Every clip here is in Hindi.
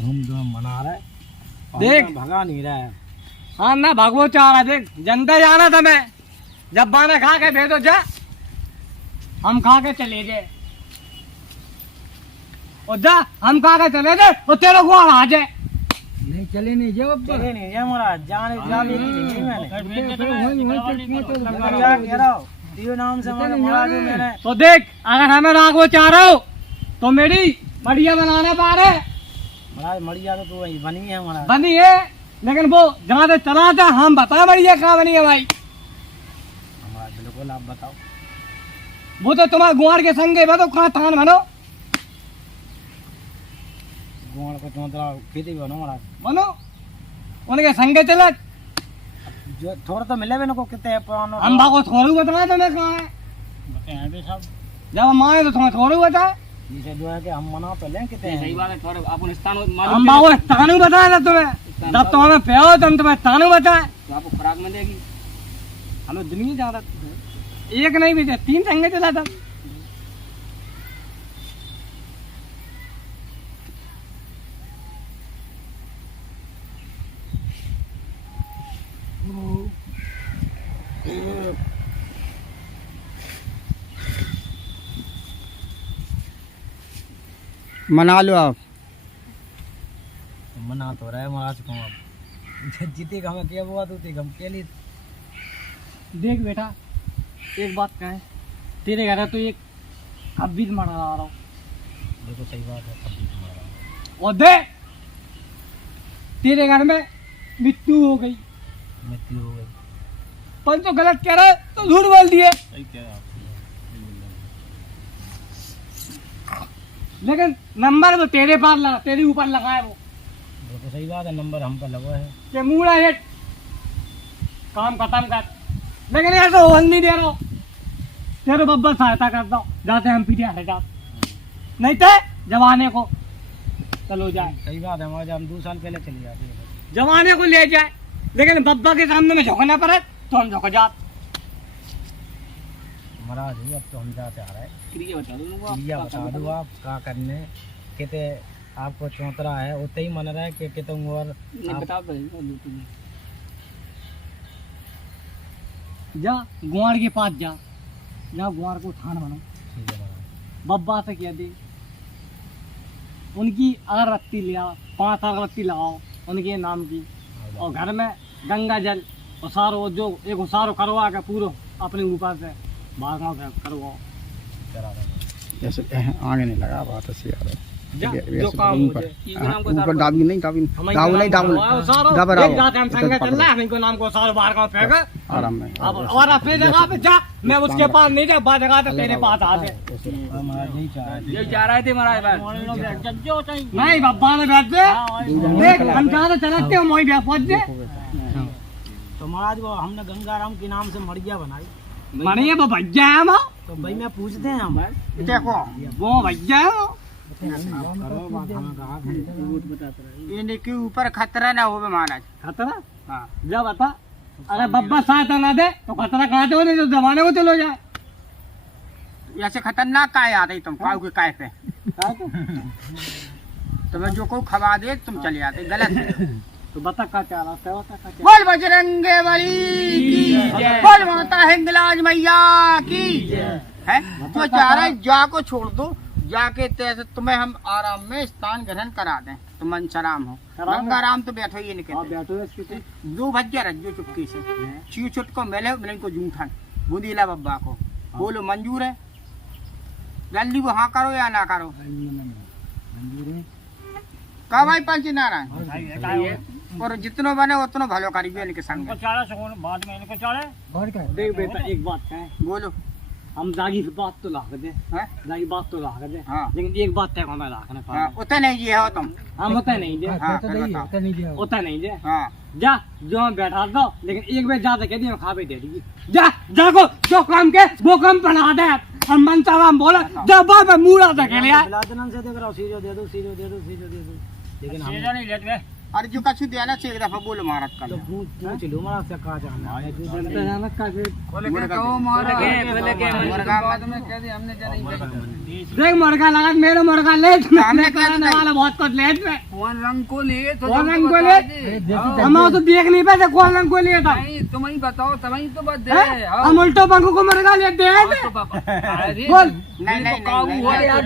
धूम मना रहा है, देख भगा नहीं रहा है। हाँ ना भगवो चाह रहा, देख जनता जाना था मैं जब बाना खा के भेजो जा, हम खा के चले गए और जा हम खा के चले गए और तेरे को आ जाए। नहीं चले नहीं जाओ, चले नहीं जाओ महाराज, जाने जाने की नहीं मैंने क्या कह रहा हूँ दियो नाम से मैंने। तो देख अगर हमें राघवो चाह रहा हो तो मेरी बढ़िया बनाने पा रहे महाराज, मरिया तो वही बनी है महाराज, बनी है, लेकिन वो जहाँ से चला था हम बता बढ़िया कहाँ बनी है भाई। महाराज बिल्कुल आप बताओ। वो तो तुम्हारे गुआर के संगे बनो, कहाँ थान बनो, गुआड़ को चौंतरा खेती बनो महाराज, बनो उनके संगे चला। जो थोड़ा तो मिले को कितने पुराना हम बाको थोड़ू बताया तुम्हें कहाँ है, बताए साहब जब हम आए तो तुम्हें थोड़ू बताया। जिसे जो है कि हम मना तो लें कितने सही बात है, थोड़ा आपको स्थान हम बाको तानू बताया था तुम्हें, जब तो हमें पे तो हम तुम्हें तानू बताए, तो आपको खुराक मिलेगी। हमें दिन नहीं ज्यादा एक नहीं भी 3 संगे चला था। मना लो आप। मना तो रहा है महाराज को, अब जीते हमें क्या हुआ तो हम के लिए। देख बेटा एक बात कहे, तेरे घर तो एक खब्बीज मरा रहा हूँ, देखो सही बात है, सब कुछ हमारा और दे तेरे घर में मृत्यु हो गई, मृत्यु हो गई। पर तो गलत कह रहा है तो झूठ बोल दिए, सही कह रहा आप, लेकिन नंबर वो तेरे पास लगा, तेरे ऊपर लगा है वो देखो सही बात है, नंबर हम पर लगा है। कि मूड़ा हेट काम खत्म कर, लेकिन ऐसा हो नहीं दे रहा हूँ, तेरे बब्बा सहायता करता हूँ, जाते हम पीछे हट जाते, नहीं तो जवाने को चलो जाए, सही बात है हमारे, हम 2 साल पहले चले जाते हैं। जवाने को ले जाए, लेकिन बब्बा के सामने में झुकना पड़े तो हम झुक जाते। महाराज जी अब तो हम जाते आ रहे हैं, क्रिया बता दो उनको, क्रिया बता दो आप क्या करने कहते आपको चौंतरा है उतने ही मन रहा है कि तुम और नहीं बता दो जा गुआर के पास जा, गुआर को ठान बनो, ठीक है महाराज। बब्बा से कह दे उनकी अगरबत्ती ले आओ, 5 अगरबत्ती लगाओ उनके नाम की, और घर में गंगा जल उसारो, जो एक उसारो करवा के पूरा अपने ऊपर से भागों से करवाओ। करा रहे हैं। जैसे आगे नहीं लगा बात ऐसी यार, जा जो काम हो जाए, इनको नाम को ऊपर दाबी नहीं दाबी हमें दाबू नहीं दाबू उसारो दाबर एक जाते हम संगे चल रहा है, हम इनको नाम को उसारो बाहर का फेंक आराम में। अब और अपनी जगह पे जा, मैं उसके पास नहीं जा, बाद जगह तो तेरे पास आ जाए। हाँ, महाराज यही चाह रहे ये जा रहे थे महाराज बात। नहीं बब्बा ने बैठ दे, देख हम जहाँ चलते हो वहीं बैठ पहुँच दे, तो महाराज वो हमने गंगाराम के नाम से मड़िया बनाई, बढ़िया वो भैया है वो, तो भाई मैं पूछते हैं हम देखो वो भैया है वो, इनके ऊपर खतरा ना हो महाराज। खतरा हाँ जा बता, अरे बब्बा सहायता ना दे तो खतरा कहाँ से हो, नहीं तो जमाने को चलो जाए। ऐसे खतरनाक काय आ रही तुम काऊ के काय पे, तुम्हें जो को खवा दे तुम चले आते, गलत है। तो बता क्या चाह रहा है, बता क्या बोल बजरंगे बली की जय, बोल माता हिंगलाज मैया की है। तो चाह रहा है जा को छोड़ दो, जाके तैसे तुम्हें हम आराम में स्थान ग्रहण करा दें, तुम मंचराम हो, गंगाराम तो बैठो ही नहीं कहते, दो भज्जा रज्जो चुपकी से चीव चुट को मिले मिले को जूठन बुदीला बब्बा को, बोलो मंजूर है, जल्दी वो हाँ करो या ना करो। का भाई पंच नारायण और जितनो बने उतनो भलो करीबे इनके संग। देख बेटा एक बात है, बोलो हम जागी बात तो लाग दे, हैं? जागी बात तो लाग दे, हाँ। लेकिन एक बात तय हमें लाखने हाँ, उतने नहीं जी हो तुम। हम होता नहीं दे, हाँ, फिर बताओ। होता नहीं दे, हाँ जा जो हम बैठा दो, लेकिन एक बार ज्यादा कह दिया खा भी दे देगी, जा जाको जो काम के वो काम बना दे, हम मनता हम बोला जब बाप मूड़ा तक ले आए, बिलादनन से देख रहा हूँ, सीजो दे दो सीजो दे दो सीजो दे दो, लेकिन हम नहीं लेते अरे जो कछु देना चाहिए एक दफा बोलो महाराज तो कर पूछ लो महाराज से कहाँ जाना है देख मुर्गा लगा मेरे मुर्गा ले हमने क्या कराने वाला बहुत कुछ ले कौन रंग को लिए तो कौन जब रंग को बता लिए? दे। हाँ। हम तो देख नहीं पाते कौन रंग को लिए था नहीं तुम ही बताओ तुम ही तो बता दे हैं? हाँ। हम उल्टो पंखों को मुर्गा ले दे तो बाबा अरे बोल नहीं नहीं काबू हो नहीं, यार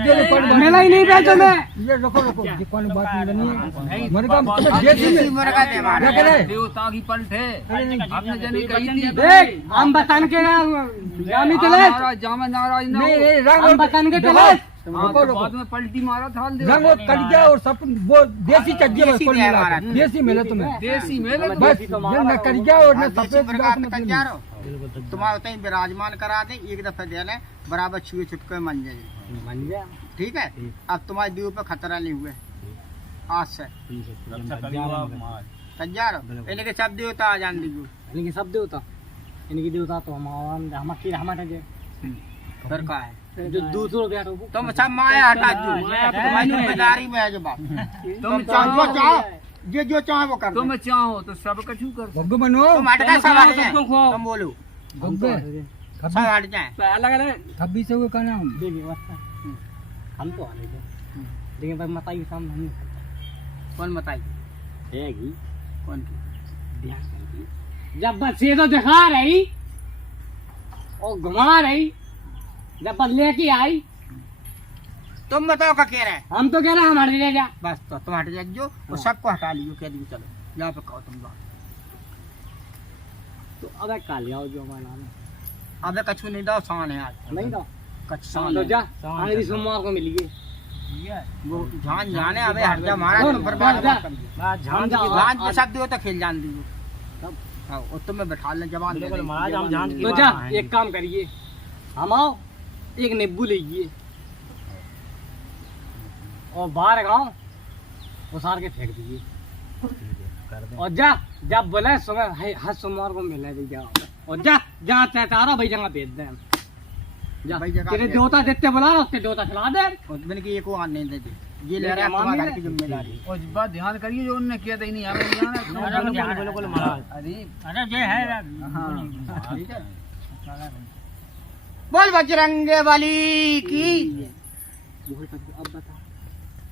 मेला ही नहीं बेचो मैं ये रुको ये कौन बात नहीं मुर्गा देसी मुर्गा दे महाराज देवता की पलट है हमने जने कही थी देख हम बतान के जामी चले नाराज जामा नाराज ना हो। हम बतान के चले हाँ, तो बाद में पलटी मारा था रंग वो कट गया और सब वो देसी चड्डी देसी कोई है मिला हमारा। देसी मिले तुम्हें देसी मेले तो बस ये न कट गया और न देसी सफेद मुर्गा गात पे में कट जा रहो तुम्हारे उतने विराजमान करा दे एक दफे दे ले बराबर छुए छुटके मन जाए मान गया ठीक है अब तुम्हारे दीव पे खतरा नहीं हुए आज से तैयार हो इनके सब देवता आ जान दीजिए इनके सब देवता इनकी देवता तो हम अकेले हमारे फिर का है जो दूसरों के हटो तुम सब माया हटा दो तुम्हारी जिम्मेदारी में है जो बात तुम चाहो जो चाहो वो कर दो तुम चाहो तो सब कछु कर गग्गू बनो तुम हट गए सब हट जाए सबको खो तुम बोलो गग्गू सब हट जाए अलग अलग 26 से वो का नाम देखिए बस हम तो आ रहे थे लेकिन भाई माता के सामने हम कौन बताई हैगी कौन की जब बस ये तो दिखा रही और घुमा रही जब बस लेके आई तुम बताओ क्या कह रहे हैं हम तो कह रहे हैं हम हट ले जा बस तो तुम हट जाओ और सबको हटा लियो कह दियो चलो यहाँ पे कहो तुम बात तो अब काल आओ जो हमारा नाम है अबे कछु नहीं दो शान है आज नहीं तो कछु हाँ शान तो है जा आखिरी सोमवार को मिलिए वो जान जाने अबे हट जा महाराज तुम बर्बाद मत करिए हम जा जान पे सब दियो तो खेल जान दियो हाँ और तुम्हें बैठा ले जवान दे देंगे। महाराज हम जान तो जा एक काम करिए हम आओ एक नींबू लीजिए और बाहर गाँव उसार के फेंक दीजिए और जा जब बोले सुबह हर सोमवार को मिले भी जाओ और जा जहाँ चाह भाई जगह भेज दे जा भाई जगह तेरे भेज। देवता जितने बुला रहा उसके देवता खिला दे और मैंने कि ये को आने नहीं देते ये ले रहा है तुम्हारे घर की जिम्मेदारी और इस बात ध्यान करिए जो उनने किया था नहीं हमें ध्यान है बिल्कुल महाराज अरे अरे ये है हाँ ठीक है बोल बजरंगे बली की अब बता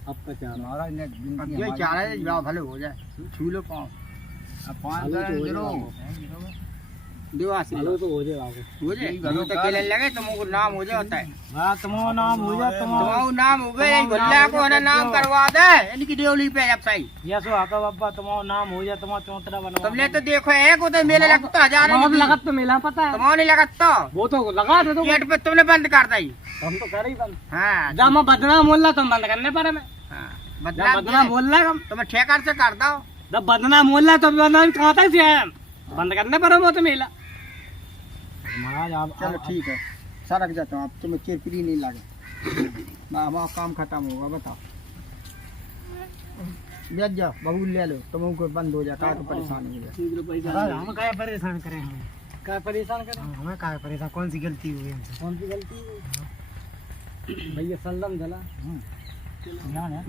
अब का क्या महाराज ने अब ये चाह रहे हैं जाओ भले हो जाए छू लो पाओ दिवासी हेलो तो हो जाएगा हो जाए हम तो खेलने लगे तुमको नाम हो जाए होता है हाँ तुम्हारा नाम हो जा तुम्हारा नाम हो गए भल्ला को है नाम करवा दे इनकी देवली पे जब सही यस आका बाबा तुम्हारा नाम हो जा तुम्हारा चौतरा बनवा तुमने तो देखो है को तो मेले लगता हजार बहुत लगत तो मिला पता है तुम्हारा नहीं लगता वो तो लगा दे तो गेट पे तुमने बंद कर दी हम तो कर ही बंद हाँ जब मैं बदनाम बोल रहा तो बंद करने पड़े मैं हाँ, जब बदनाम बोल रहा हम तुम्हें ठेकर से कर दो जब बदनाम बोल रहा तो बदनाम कहाँ तक से है बंद करने पड़े वो तो मिला महाराज आप चलो ठीक है सरक जाता हूँ अब तुम्हें चिरपिरी नहीं लगे हमारा काम खत्म होगा बताओ बेच जाओ बबूल ले लो तुमको बंद हो जाए का तो परेशानी हो जाए हम क्या परेशान करें हमें क्या परेशान करें हमें क्या परेशान कौन सी गलती हुई हमसे कौन सी गलती भैया सल्लम जला ध्यान है